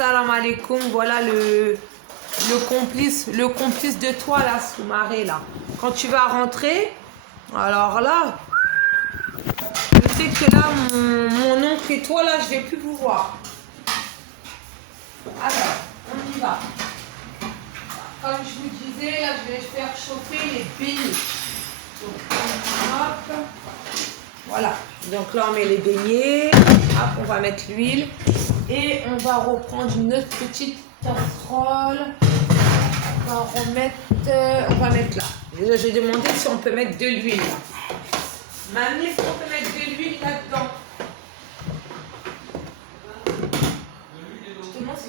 Salam alaikum. Voilà le complice de toi là, Soumaré là. Quand tu vas rentrer, alors là, je sais que là, mon oncle et toi là, je vais plus vous voir. Alors, on y va. Comme je vous disais, là, je vais faire chauffer les beignets. Donc, hop. Voilà. Donc là, on met les beignets. Hop, on va mettre l'huile. Et on va reprendre une autre petite casserole. On va mettre là. Déjà, j'ai demandé si on peut mettre de l'huile. Mamie, est-ce qu'on peut mettre de l'huile là-dedans? Je te demande si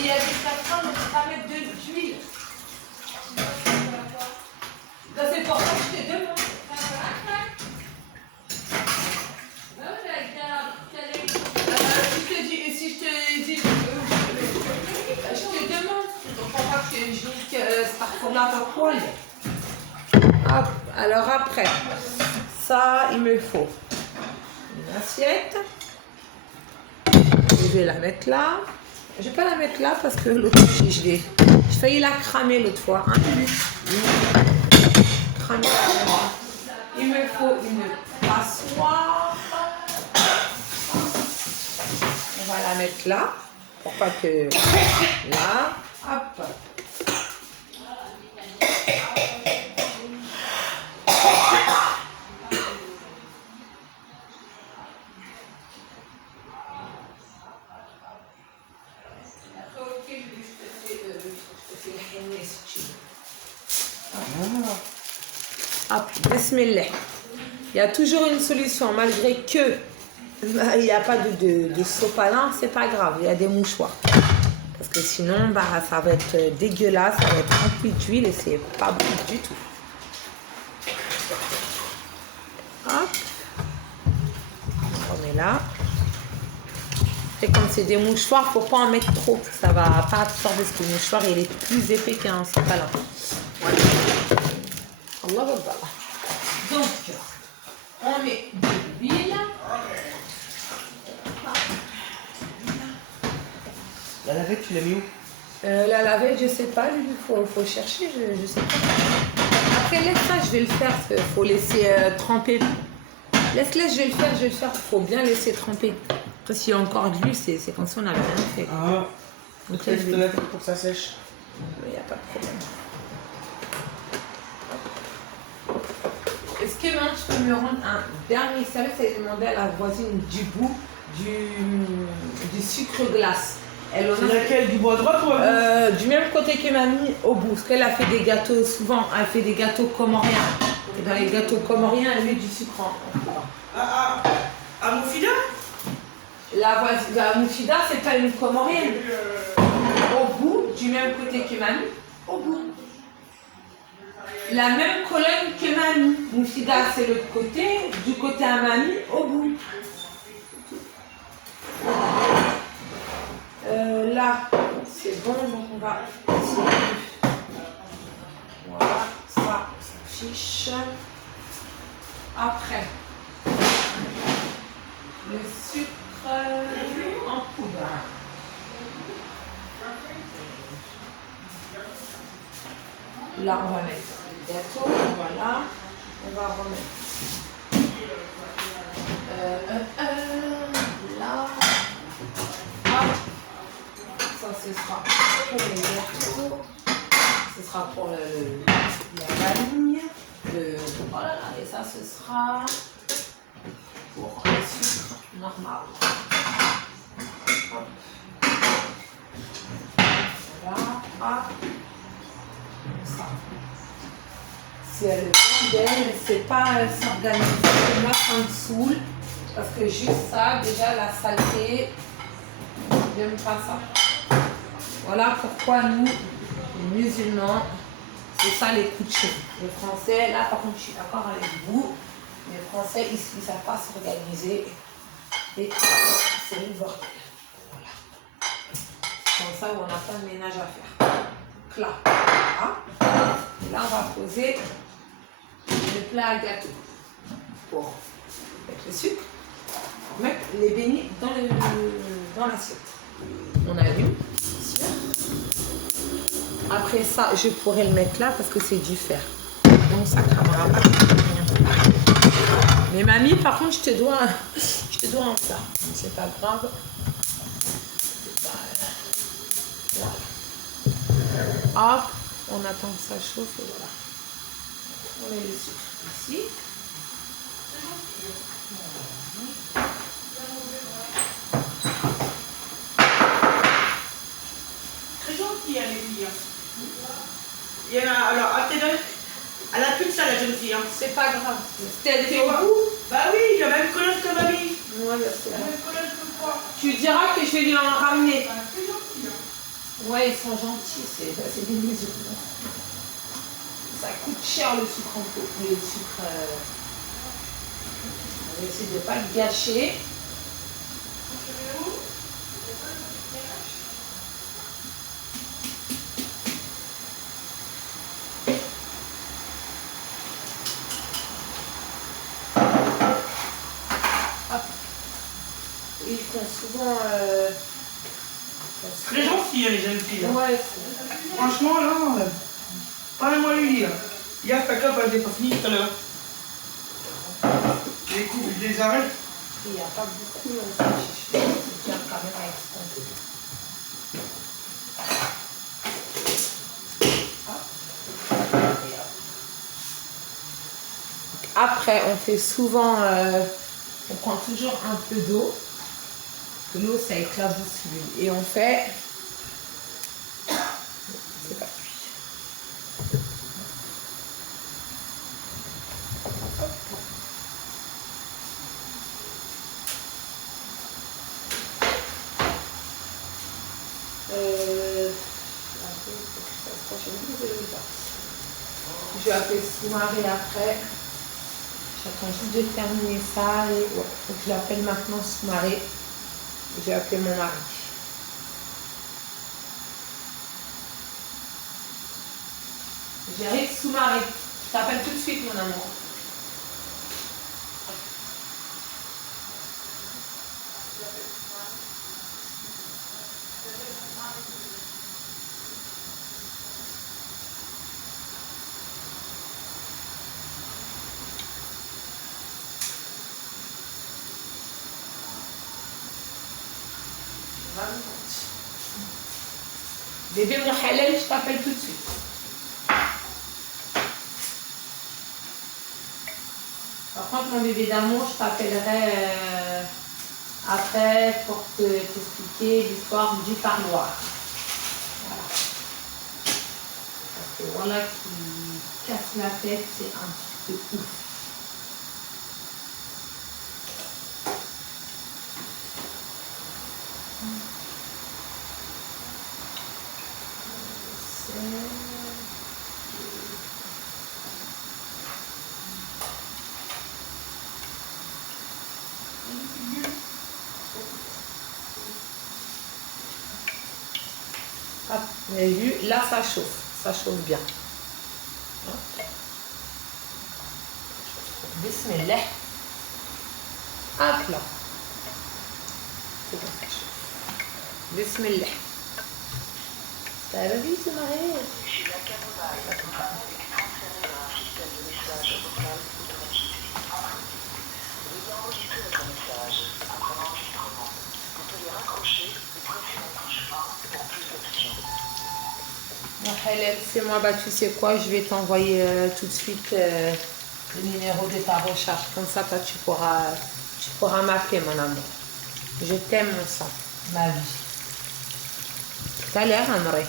il y a des casseroles, on ne peut pas mettre de l'huile. C'est pour ça que je te demande. Hop, alors après, ça, il me faut une assiette. Je vais la mettre là. Je vais pas la mettre là parce que l'autre fois, j'ai failli la cramer l'autre fois. Cramer. Il me faut une passoire. On va la mettre là. Pour pas que... Là. Hop. Hop, bismillah. Il y a toujours une solution, malgré que il n'y a pas de sopalin, c'est pas grave, il y a des mouchoirs. Parce que sinon, ça va être dégueulasse, ça va être rempli d'huile et c'est pas bon du tout. Hop. On met là. Et comme c'est des mouchoirs, faut pas en mettre trop, ça va pas absorber parce que le mouchoir il est plus épais qu'un sopalin. Voilà. Allah Akbar. Donc, on met de l'huile. La lavette, tu l'as mis où? La lavette, je sais pas, il faut chercher, je sais pas. Après, laisse ça, je vais le faire, parce qu'il faut laisser tremper. Laisse, je vais le faire, il faut bien laisser tremper. Après, s'il y a encore de l'huile, c'est comme si on n'avait rien fait. Ah, donc là, je te lave pour que ça sèche. Il n'y a pas de problème. Est-ce que maintenant tu peux me rendre un dernier service et demander à la voisine du bout du sucre glace? C'est laquelle? Du bois droit ou à du même côté que mamie, au bout. Parce qu'elle a fait des gâteaux, souvent, elle fait des gâteaux comoriens. Et dans les gâteaux comoriens, elle met du sucre en. À Moufida? La Moufida, c'est pas une comorienne. Au bout, du même côté que mamie, au bout. La même colonne que mamie. Moufida, c'est l'autre côté. Du côté à mamie, au bout. Là, c'est bon, donc on va essayer. Voilà, ça fiche. Après, le sucre en poudre. Là, on va mettre le gâteau, voilà. On va remettre. Là. Hop. Ça, ce sera pour les gâteaux. Ce sera pour la vanille. Voilà, et ça, ce sera pour le sucre normal. Hop. Voilà, hop. Ça. Si elle est belle, elle ne sait pas s'organiser. Moi, ça me saoule. Parce que juste ça, déjà, la saleté, j'aime pas ça. Voilà pourquoi nous, les musulmans, c'est ça les coups de cheveux. Les Français, là par contre je suis d'accord avec vous, les Français ici ils ne savent pas s'organiser et c'est le bordel. Voilà. C'est comme ça où on n'a pas de ménage à faire. Donc là, voilà. Et là on va poser le plat à gâteau pour mettre le sucre, mettre les beignets dans l'assiette. On allume. Après ça, je pourrais le mettre là parce que c'est du fer. Donc ça cramera pas. Mais mamie, par contre, je te dois un ça. C'est pas grave. Voilà. Hop, on attend que ça chauffe et voilà. On met le sucre ici. Très gentille, hein, les filles. Il y en a, alors, elle a plus que ça, la jeune fille. Hein. C'est pas grave. T'es au bout? Bah oui, il a la même colonne que mamie. Ouais, bah, c'est La bon. même colonne que moi. Tu diras que je vais lui en ramener. C'est gentil. Hein. Ouais, ils sont gentils, c'est des musulmans. Ça coûte cher le sucre en pot. Le sucre. On va essayer de ne pas le gâcher. Ils font souvent. Très gentil, hein, les jeunes filles. Hein. Ouais, Franchement, là, parlez-moi lui dire. Hier, ta clope, elle n'est pas finie tout à l'heure. Les coups, je les arrête. il n'y a pas beaucoup. C'est bien quand même avec ça. Après, on fait souvent, on prend toujours un peu d'eau, que l'eau ça éclabousse l'huile, et on fait, c'est pas cuit. Je vais appeler Soumaré après. J'attends juste de terminer ça et ouais, faut que je l'appelle maintenant Soumaré. Je vais appeler mon mari. J'arrive Soumaré. Je t'appelle tout de suite mon amour. Bébé mon halal, je t'appelle tout de suite. Par contre, mon bébé d'amour, je t'appellerai après pour t'expliquer l'histoire du parloir. Voilà. Parce que voilà qui casse la tête, c'est un petit peu ouf. Vous avez vu, là ça chauffe bien. Bismillah. Hop là. C'est bon, ça chauffe. Bismillah. Ça va vite, c'est marré. C'est moi, bah tu sais quoi, je vais t'envoyer tout de suite le numéro de ta recharge. Comme ça, toi, tu pourras m'appeler, mon amour. Je t'aime, mon sang, ma vie. Tout à l'heure, André.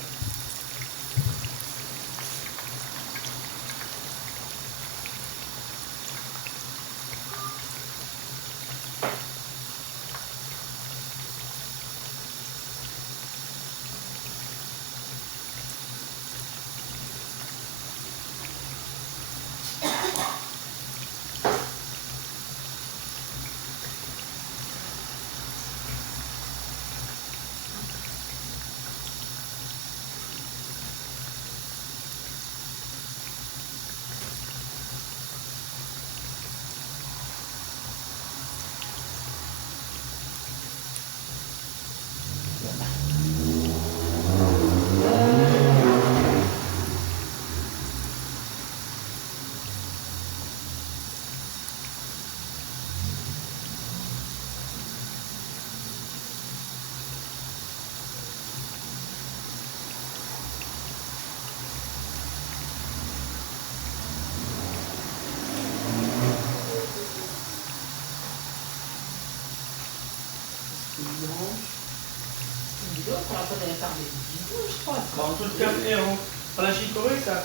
vidéo, on va pas faire des vidéos, je crois. Bah, entre le café et la chicorée, ça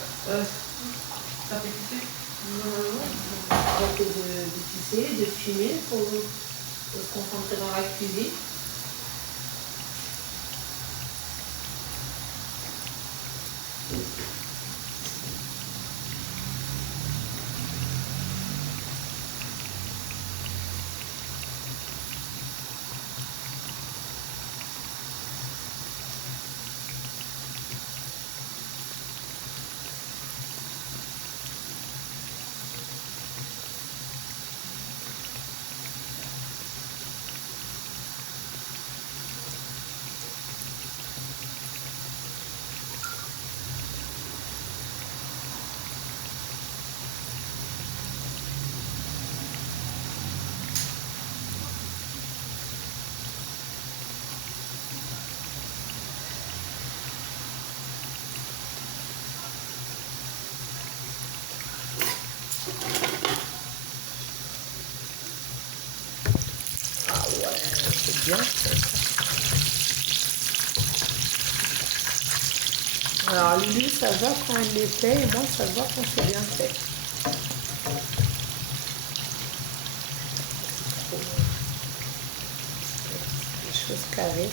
fait pisser. Non, arrêter de pisser, de fumer, pour se concentrer dans la cuisine. C'est bien fait. Alors Lulu, ça va quand elle les fait et moi ça va quand c'est bien fait. Des choses carrées.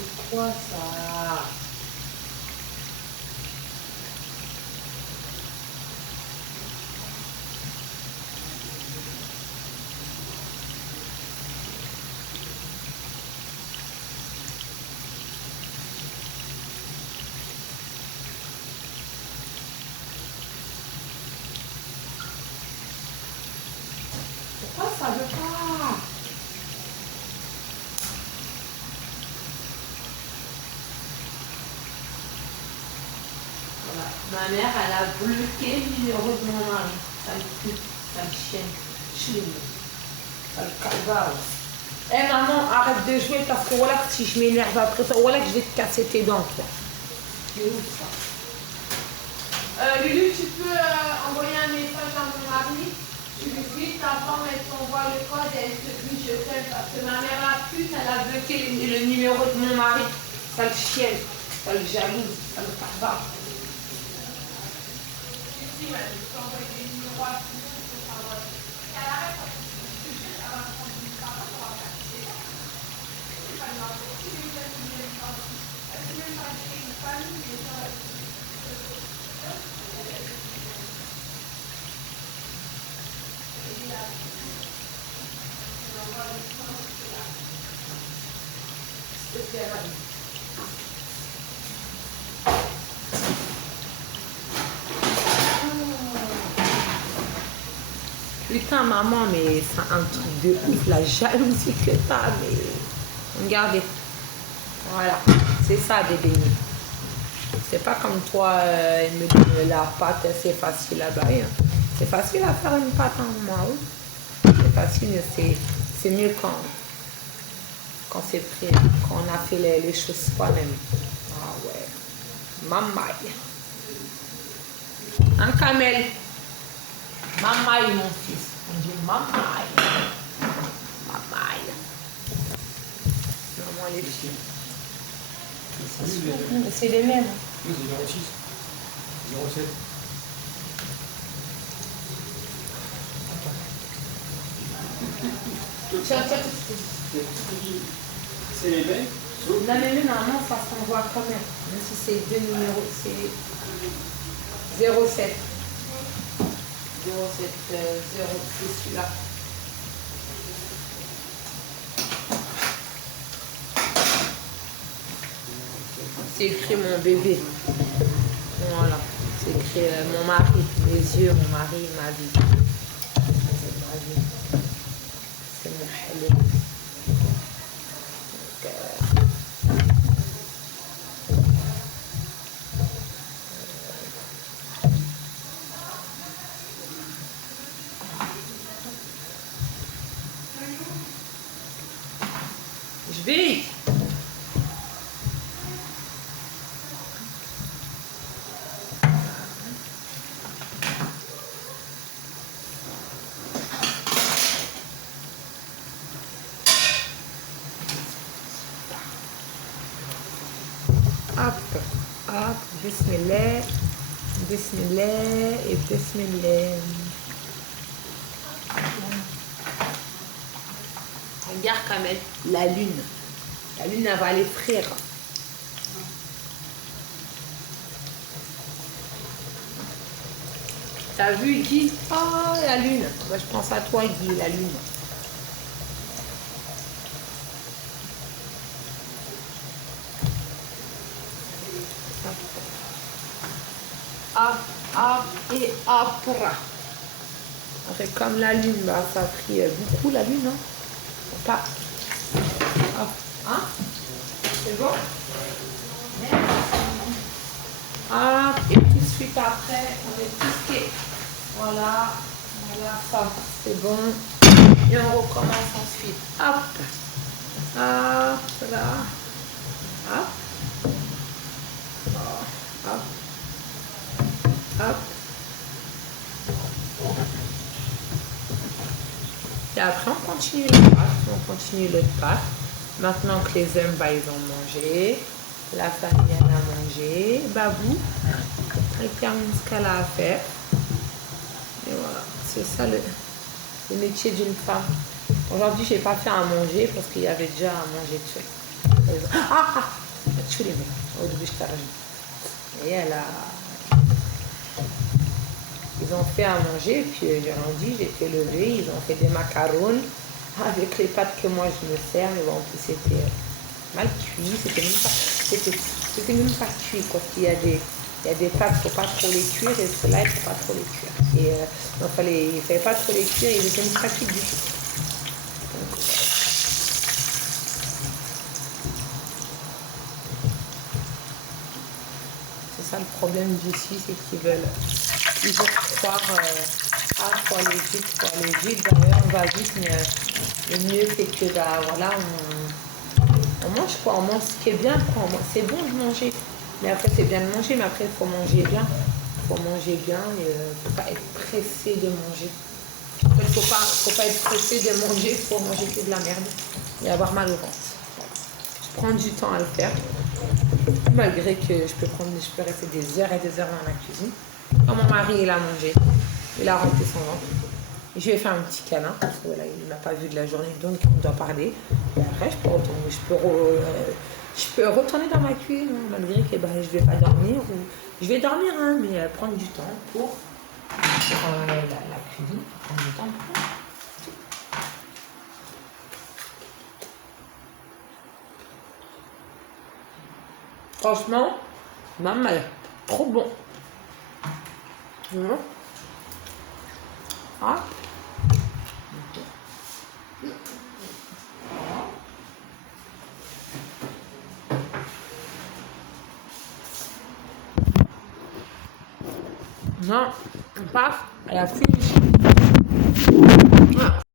C'est quoi ça? Pourquoi ça veut pas? Voilà. Ma mère, elle a bloqué le numéro de mon mari. Ça me pue, ça me chienne. Chine. Ça le calva. Eh maman, arrête de jouer parce que voilà, si je m'énerve après ça, voilà que je vais te casser tes dents, toi. C'est ouf ça. Lulu, tu peux envoyer un message à mon mari. Tu lui dis, ta femme, elle t'envoie le code et elle te dit je t'aime parce que ma mère la pute, elle a bloqué le numéro de mon mari. Ça le chienne, ça le jalouse, ça le calva. Putain maman, mais c'est un truc de ouf, la jalousie que t'as, mais regardez, voilà, c'est ça des beignets. C'est pas comme toi, elle me dit la pâte c'est facile à bailler. C'est facile à faire une pâte en moi, oui. C'est facile, mais c'est mieux quand c'est prêt, quand on a fait les choses soi-même. Ah ouais, mamaï. Un camel. Mamaï, mon fils. On dit mamaï. Mamaï. Maman, les filles. C'est les mêmes. Oui, c'est 06. 07. Tiens. C'est les mêmes. Non, mais normalement, ça s'envoie quand même. Même si c'est deux numéros, c'est 07. 07, 0, c'est celui-là. C'est écrit mon bébé. Voilà. C'est écrit mon mari, mes yeux, mon mari, ma vie. C'est ma vie. C'est mon halal. Donc, hop, hop, bismillah, bismillah et bismillah. Regarde quand même la lune. La lune, elle va aller frire. T'as vu, Guy? Oh, la lune. Moi, je pense à toi, Guy, la lune. Hop, hop et hop. On fait comme la lune. Bah, ça a pris beaucoup, la lune, hein? Pas. Hop. Hein? C'est bon? Hop. Et tout de suite après, on est tout fait. Voilà. Voilà, ça, c'est bon. Et on recommence ensuite. Hop. Hop, là. Hop. Hop. Hop. Et après, on continue le pâte. On continue le pâte. Maintenant que les hommes, bah, ils ont mangé. La famille, elle a mangé. Babou, elle termine ce qu'elle a à faire. Et voilà, c'est ça le métier d'une femme. Aujourd'hui, je n'ai pas fait à manger parce qu'il y avait déjà à manger dessus. Tu les mets. Au début, je t'arrête. Et elle a... Ils ont fait à manger, puis j'ai rendu, j'ai été levée, ils ont fait des macarons avec les pâtes que moi je me sers, mais bon, en plus c'était mal cuit, c'était même pas cuit, parce qu'il y a des pâtes, il ne faut pas trop les cuire, et ceux-là, il ne faut pas trop les cuire. Et donc, il ne fallait pas trop les cuire, et ils étaient même pas cuits du tout. Donc, c'est ça le problème d'ici, c'est qu'ils veulent toujours croire soit les vite. D'ailleurs, on va vite, mais le mieux, c'est que, bah, voilà, on mange quoi, on mange ce qui est bien, quoi. C'est bon de manger, mais après, c'est bien de manger, mais après, il faut manger bien. Il faut manger bien et il ne faut pas être pressé de manger. En fait, il ne faut pas être pressé de manger pour manger que de la merde et avoir mal au ventre. Je prends du temps à le faire, malgré que je peux rester des heures et des heures dans la cuisine. Quand mon mari il a mangé, il a rempli son ventre. Je lui ai fait un petit câlin parce que voilà, il ne m'a pas vu de la journée, donc on doit parler. Et après, je peux retourner dans ma cuisine, hein, malgré que bah, je ne vais pas dormir. Je vais dormir, hein, mais prendre du temps pour la cuisine. Prendre du temps pour... Franchement, maman, trop bon. Ah. Non, paf, elle a fini.